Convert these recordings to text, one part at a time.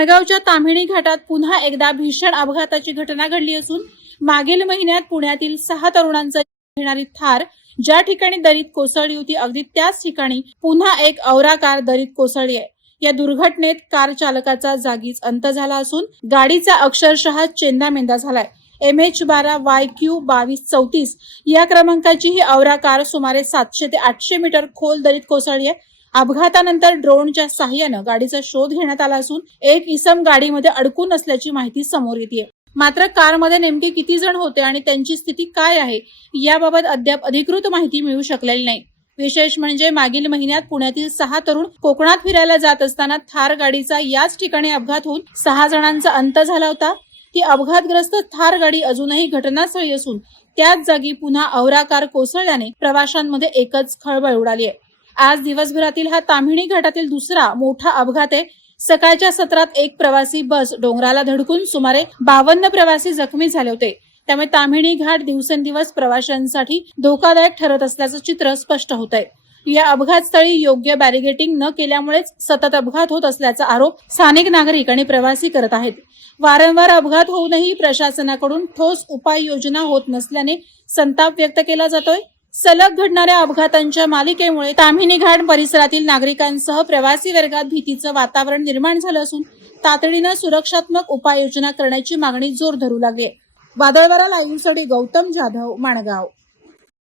माणगावच्या ताम्हिणी घाटात पुन्हा एकदा भीषण अपघाताची घटना घडली असून मागील महिन्यात पुण्यातील 6 तरुणांचा घेणारी थार ज्या ठिकाणी दरीत कोसळली होती अगदी त्याच ठिकाणी पुन्हा एक औरा कार दरीत कोसळली आहे। या दुर्घटनेत कार चालकाचा जागीच अंत झाला असून गाडीचा अक्षरशः चेंदामेंदा झालाय। MH12YQ 2234 या क्रमांकाची ही औरा कार सुमारे 700 ते 800 मीटर खोल दरीत कोसळली आहे। अपघातानंतर ड्रोनच्या साहाय्याने गाडीचा शोध घेण्यात आला असून एक इसम गाडीमध्ये अडकून असल्याची माहिती समोर येते। मात्र कारमध्ये नेमके किती जण होते आणि त्यांची स्थिती काय आहे याबाबत अद्याप अधिकृत माहिती मिळू शकलेली नाही। विशेष म्हणजे मागील महिन्यात पुण्यातील 6 तरुण कोकणात फिरायला जात असताना थार गाडीचा याच ठिकाणी अपघात होऊन 6 जणांचा अंत झाला होता। ती अपघातग्रस्त थार गाडी अजूनही घटनास्थळी असून त्याच जागी पुन्हा औरा कार कोसळल्याने प्रवाशांमध्ये एकच खळबळ उडाली आहे। आज दिवसभरातील हा ताम्हिणी घाटातील दुसरा मोठा अपघात आहे। सकाळच्या सत्रात एक प्रवासी बस डोंगराला धडकून सुमारे 52 प्रवासी जखमी झाले होते। त्यामुळे ताम्हिणी घाट दिवसेंदिवस प्रवाशांसाठी धोकादायक ठरत असल्याचं चित्र स्पष्ट होत आहे। या अपघातस्थळी योग्य बॅरिगेटिंग न केल्यामुळेच सतत अपघात होत असल्याचा आरोप स्थानिक नागरिक आणि प्रवासी करत आहेत। वारंवार अपघात होऊनही प्रशासनाकडून ठोस उपाययोजना होत नसल्याने संताप व्यक्त केला जातोय। सलग घडणाऱ्या अपघातांच्या मालिकेमुळे ताम्हिणी घाट परिसरातील नागरिकांसह प्रवासी वर्गात भीतीचं वातावरण निर्माण झालं असून तातडीनं सुरक्षात्मक उपाययोजना करण्याची मागणी जोर धरू लागली आहे। वादळवारा लाईव्हसाठी गौतम जाधव, माणगाव।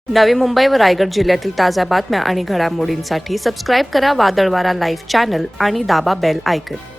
नवी मुंबई व रायगड जिल्ह्यातील ताज्या बातम्या आणि घडामोडींसाठी सबस्क्राईब करा वादळवारा लाईव्ह चॅनल आणि दाबा बेल आयकॉन।